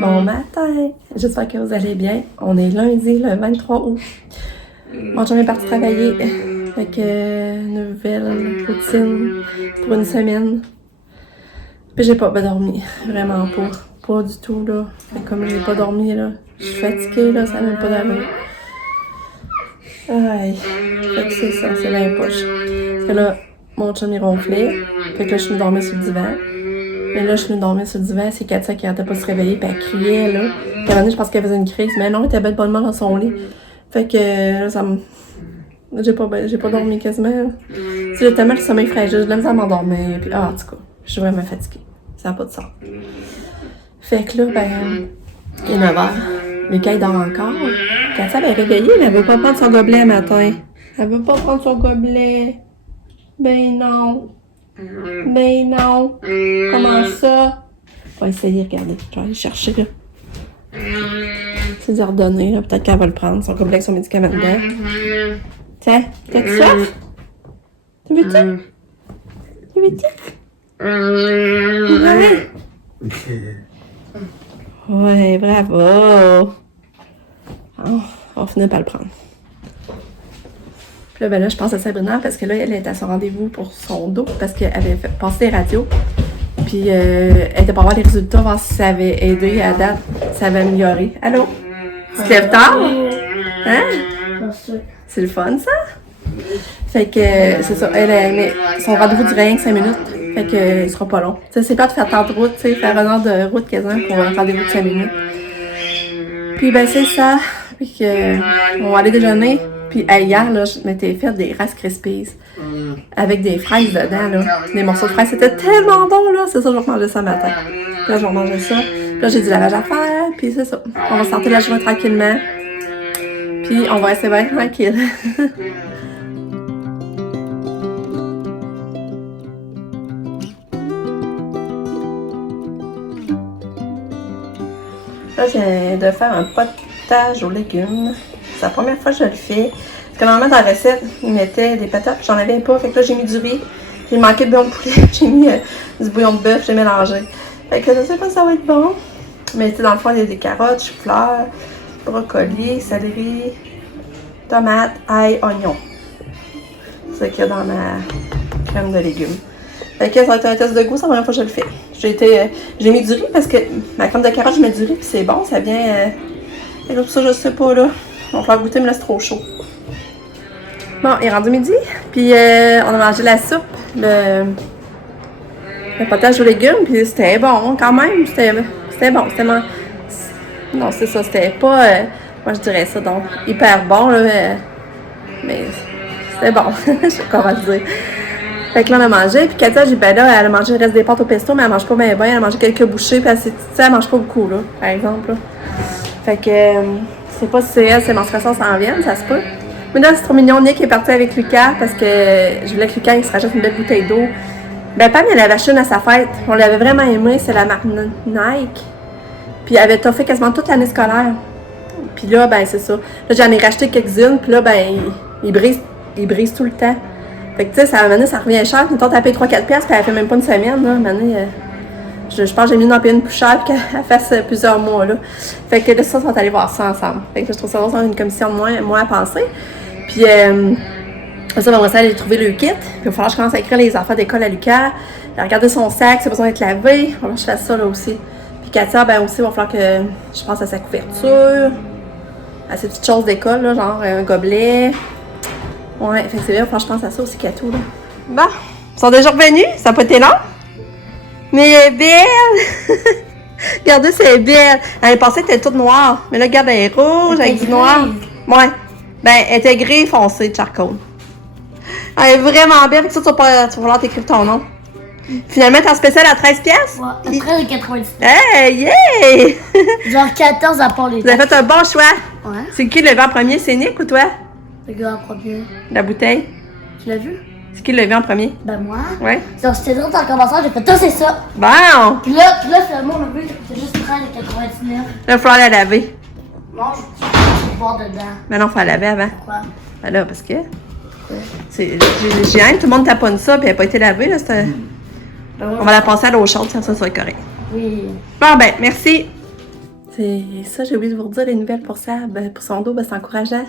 Bon matin! J'espère que vous allez bien. On est lundi, le 23 août. Mon chum est parti travailler avec une nouvelle routine pour une semaine. Puis j'ai pas dormi, vraiment pas. Pas du tout, là. Fait comme j'ai pas dormi, là, je suis fatiguée, là, ça n'a même pas d'allure. Aïe. Fait que c'est ça, c'est bien poche. Parce que là, mon chum il ronflait. Fait que là, je suis venue dormir sur le divan. Mais là, je suis venue dormir sur le divan, c'est Katia qui arrêtait pas de se réveiller, puis elle criait, là. Puis à un moment donné, je pense qu'elle faisait une crise, mais non, elle était bête bonnement dans son lit. Fait que là, ça me... J'ai pas dormi quasiment. Tu sais, j'ai tellement le sommeil fragile, j'ai de la misère à m'endormir, puis en tout cas, je suis vraiment fatiguée. Ça n'a pas de sens. Fait que là, ben, il est 9h. Lucas, il dort encore. Katia, elle est réveillée, mais elle veut pas prendre son gobelet le matin. Elle veut pas prendre son gobelet. Ben non. Ben non. Comment ça? On va essayer, regardez. Je vais aller chercher, là. C'est lui redonner, là. Peut-être qu'elle va le prendre, son gobelet avec son médicament dedans. Tiens, t'as-tu soif? Tu veux-tu? Tu veux-tu? Ouais. Ouais, bravo. Oh, on va finir par le prendre. Puis là, ben là, je pense à Sabrina parce que là, elle est à son rendez-vous pour son dos parce qu'elle avait passé les radios. Puis elle était pour avoir les résultats, voir si ça avait aidé à date, si ça avait amélioré. Allô? Tu te lèves tard? Hein? C'est le fun, ça? Fait que c'est ça, mais son rendez-vous durait rien que 5 minutes. Fait que il sera pas long. Tu sais, c'est pas de faire tant de route, tu sais, faire 1 heure de route quasiment pour un rendez-vous de 5 minutes. Puis ben c'est ça. Puis on va aller déjeuner. Puis hier, là, je m'étais fait des Rice Krispies avec des fraises dedans, là. Des morceaux de fraises, c'était tellement bon, là. C'est ça, je vais manger ça matin. Puis là, je vais manger ça. Puis là, j'ai du lavage à faire. Puis c'est ça. On va sortir la journée tranquillement. Puis on va rester bien tranquille. Là, je viens de faire un potage aux légumes. C'est la première fois que je le fais. Parce que normalement, dans la recette, ils mettaient des patates, j'en avais pas. Fait que là, j'ai mis du riz. J'ai manqué de bouillon de poulet. J'ai mis du bouillon de bœuf, j'ai mélangé. Fait que je sais pas si ça va être bon. Mais tu sais, dans le fond, il y a des carottes, chou-fleur, brocoli, céleri, tomates, ail, oignon. C'est ce qu'il y a dans ma crème de légumes. Fait que ça va être un test de goût, c'est la première fois que je le fais. J'ai mis du riz parce que ma crème de carotte, je mets du riz puis c'est bon, ça vient... Et pour ça, je sais pas, là. On va faire goûter, mais là, c'est trop chaud. Bon, il est rendu midi, puis on a mangé la soupe, le potage aux légumes, puis c'était bon quand même. C'était bon. Non, c'est ça, c'était pas... moi, je dirais ça, donc, hyper bon, là. Mais c'était bon, je sais pas comment le dire. Fait que là, on a mangé, puis Katia, elle a mangé le reste des pâtes au pesto, mais elle mange pas bien, elle a mangé quelques bouchées, puis elle mange pas beaucoup, là, par exemple, là. Fait que, je sais pas si c'est elle, ses menstruations s'en viennent, ça se peut. Mais là, c'est trop mignon, Nick est parti avec Lucas, parce que je voulais que Lucas, il se rajoute une belle bouteille d'eau. Ben, Pam, elle avait acheté une à sa fête, on l'avait vraiment aimée, c'est la marque Nike. Puis elle avait toffé quasiment toute l'année scolaire. Puis là, ben, c'est ça. Là, j'en ai racheté quelques-unes, puis là, ben, il brise tout le temps. Fait que, tu sais, à un moment donné, ça revient cher. Mettons, t'as payé 3-4$, puis elle fait même pas une semaine, là. À un moment donné, je pense que j'ai mieux d'en payer une plus chère, puis qu'elle fasse plusieurs mois, là. Fait que là, ça, on va aller voir ça ensemble. Fait que je trouve ça vraiment une commission de moins à penser. Puis, ça, on va aller trouver le kit. Puis, il va falloir que je commence à écrire les affaires d'école à Lucas. Regarder son sac, ça a besoin d'être lavé. Il va falloir que je fasse ça, là aussi. Puis, Katia, ben, aussi, il va falloir que je pense à sa couverture, à ses petites choses d'école, là, genre un gobelet. Ouais, fait que c'est bien, il va falloir que je pense à ça aussi, Katou, là. Bon, ils sont déjà revenus, ça n'a pas été long. Mais elle est belle! Regardez, c'est belle. L'année passée, elle était toute noire. Mais là, regarde, elle est rouge avec du noir. Ouais. Ben, elle était gris foncé de charcoal. Elle est vraiment belle. Fait que ça, tu vas vouloir t'écrire ton nom. Finalement, t'es en spécial à 13$? Ouais, à 13,90$. Hey, yeah! Genre 14 à part les Vous avez fait un bon choix. Ouais. C'est qui le vent en premier? C'est Nick ou toi? Le gars en premier. La bouteille? Tu l'as vu? C'est qui le vent en premier? Ben moi. Ouais. Donc c'était drôle en commençant, j'ai fait, toi c'est ça. Bon! Puis là, finalement, le but, c'est juste 13,99$. Là, il va falloir la laver. Non, je vais boire dedans. Mais non, il faut la laver avant. Pourquoi? Ben là, parce que... J'ai hâte, tout le monde taponne ça, puis elle n'a pas été lavée, là. On va la passer à l'eau chaude, ça va être correct. Oui. Bon, ben, merci. C'est ça, j'ai oublié de vous redire les nouvelles pour Sab. Pour son dos, c'est encourageant.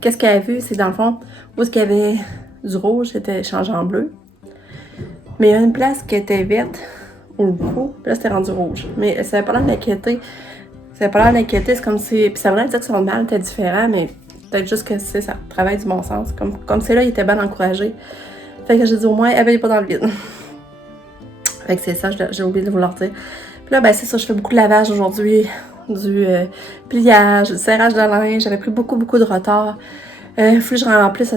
Qu'est-ce qu'elle a vu? C'est dans le fond, où est-ce qu'il y avait du rouge, c'était changé en bleu. Mais il y a une place qui était verte au cou, puis là c'était rendu rouge. Mais ça avait pas l'air d'inquiéter. Ça avait pas l'air d'inquiéter, c'est comme si. Puis ça voulait dire que son mal était différent, mais peut-être juste que c'est ça travaille du bon sens. Comme c'est là, il était bien encouragé. Fait que j'ai dit au moins, elle est pas dans le vide. Fait que c'est ça, j'ai oublié de vous le dire. Puis là, c'est ça, je fais beaucoup de lavage aujourd'hui. Du pliage, du serrage de linge. J'avais pris beaucoup de retard. Faut que je remplisse.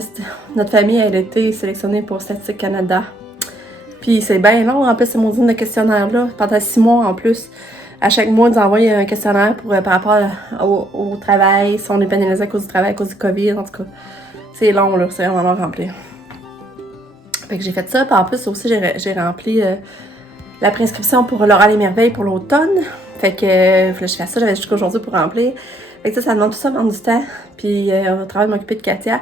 Notre famille, elle a été sélectionnée pour Statistique Canada. Puis c'est bien long, en plus, ces maudits de questionnaire-là. Pendant 6 mois, en plus, à chaque mois, ils nous envoient un questionnaire par rapport au travail, si on est pénalisé à cause du travail, à cause du COVID, en tout cas. C'est long, là, c'est vraiment rempli. Fait que j'ai fait ça, puis en plus, aussi, j'ai rempli la prescription pour l'oral et merveilles pour l'automne. Fait que je fais ça, j'avais jusqu'à aujourd'hui pour remplir. Fait que ça demande tout ça prendre du temps. Puis on va travailler de m'occuper de Katia.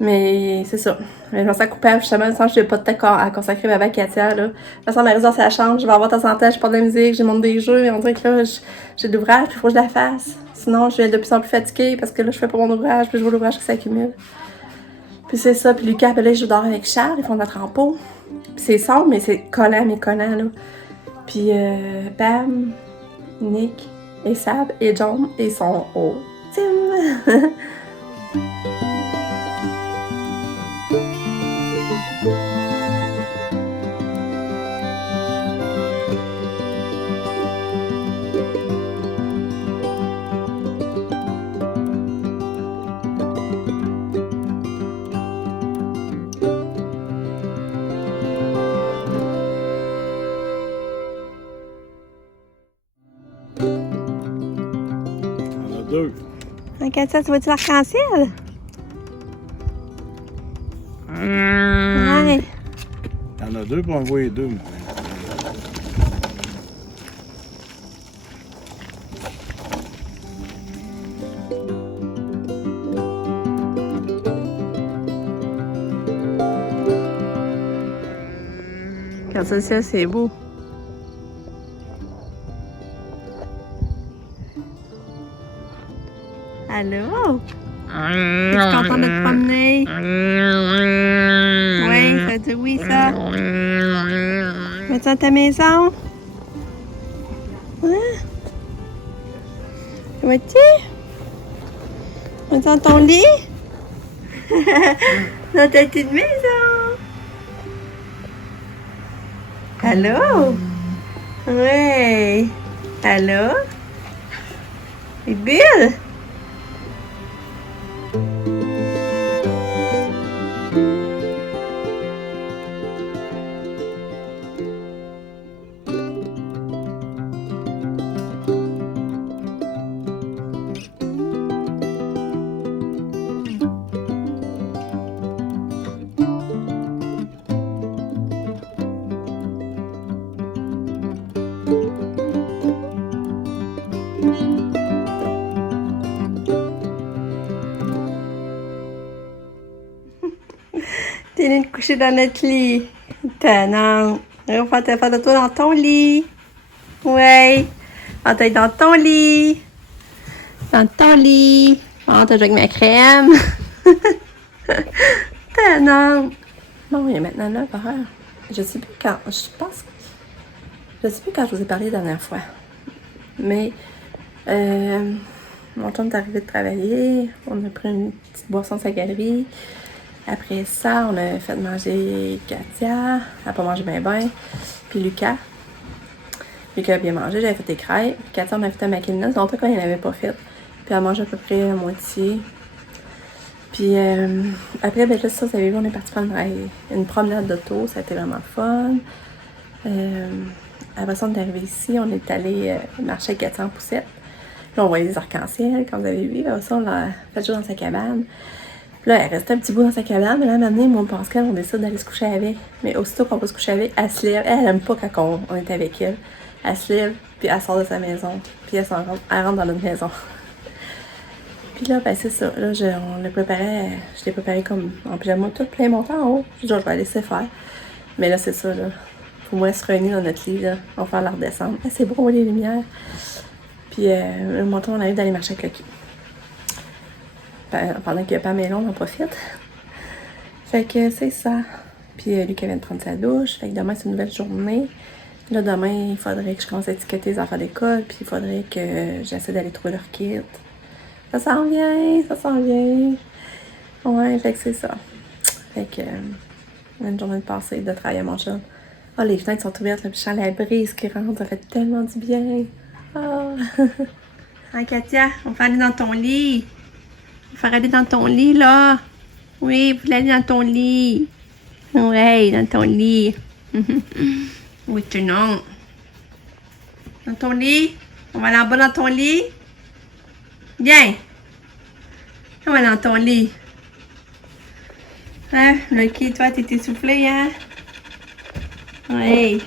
Mais c'est ça. Je me sens coupable justement, je sens que j'ai pas de temps à consacrer avec Katia. Là. Je me sens ma dans sa chambre, je vais avoir de temps en temps, je porte de la musique, j'ai monté des jeux, mais on dirait que là, j'ai de l'ouvrage, puis il faut que je la fasse. Sinon, je vais de plus en plus fatiguée parce que là, je fais pas mon ouvrage, puis je vois l'ouvrage qui s'accumule. Puis c'est ça, puis Lucas, puis là, je dors avec Charles, ils font notre repos. Puis c'est sombre, mais c'est collant, là. Puis Pam, Nick et Sab et John, ils sont au team. Deux. Katia, tu vois-tu l'arc-en-ciel? Ouais. Il y en a deux pour envoyer deux. Moi. Quand ça, c'est beau. Allô? Es-tu content de te promener? Oui, ça dit oui, ça. Es-tu à ta maison? Hein? Vois-tu? Es-tu dans ton lit? Dans ta petite maison? Allô? Oui. Allô? Et Bill? T'es allée te coucher dans notre lit. Tannant. On va faire de toi dans ton lit. Ouais. On va être dans ton lit. Dans ton lit. On va jouer avec ma crème. Tannant. Bon, il est maintenant 9h. Je sais plus quand. Je sais plus quand je vous ai parlé la dernière fois. Mais mon chum est arrivé de travailler. On a pris une petite boisson de sa galerie. Après ça, on a fait manger Katia. Elle n'a pas mangé bien. Puis Lucas. Lucas a bien mangé, j'avais fait des crêpes. Katia, on a fait un maquillage. C'est longtemps qu'on n'en avait pas fait. Puis elle mange à peu près la moitié. Puis après, là, ça, vous avez vu, on est parti prendre une promenade d'auto. Ça a été vraiment fun. Après ça, on est arrivé ici. On est allé marcher avec Katia en poussette. Là, on voyait des arcs-en-ciel, comme vous avez vu. Après ça, on l'a fait jouer dans sa cabane. Là, elle restait un petit bout dans sa cabane, mais là, maintenant, moi, Pascal, on décide d'aller se coucher avec. Mais aussitôt qu'on va se coucher avec, elle se lève. Elle aime pas quand on est avec elle. Elle se lève, puis elle sort de sa maison. Puis elle rentre dans notre maison. Puis là, c'est ça. Là, je l'ai préparé comme en pyjama, tout plein montant en haut. Je vais laisser faire. Mais là, c'est ça, là. Faut moins se réunir dans notre lit, là. On va faire la redescendre. C'est beau, les lumières. Puis le moto, on arrive d'aller marcher avec Lucky. Pendant que Pamela, on en profite. Fait que c'est ça. Puis Lucas vient de prendre sa douche. Fait que demain, c'est une nouvelle journée. Là, demain, il faudrait que je commence à étiqueter les affaires d'école. Puis il faudrait que j'essaie d'aller trouver leur kit. Ça s'en vient, ça s'en vient. Ouais, fait que c'est ça. Fait que une journée de passée, de travailler à mon chum. Oh, les fenêtres sont ouvertes, là, puis je sens la brise qui rentre. Ça fait tellement du bien. Oh. Hein, Katia, on va aller dans ton lit. On va faire aller dans ton lit, là. Oui, vous voulez aller dans ton lit. Oui, dans ton lit. Oui, tu non. Dans ton lit. On va aller en bas dans ton lit. Viens. On va aller dans ton lit. Hein, Lucky, toi, t'es essoufflé, hein? Oui.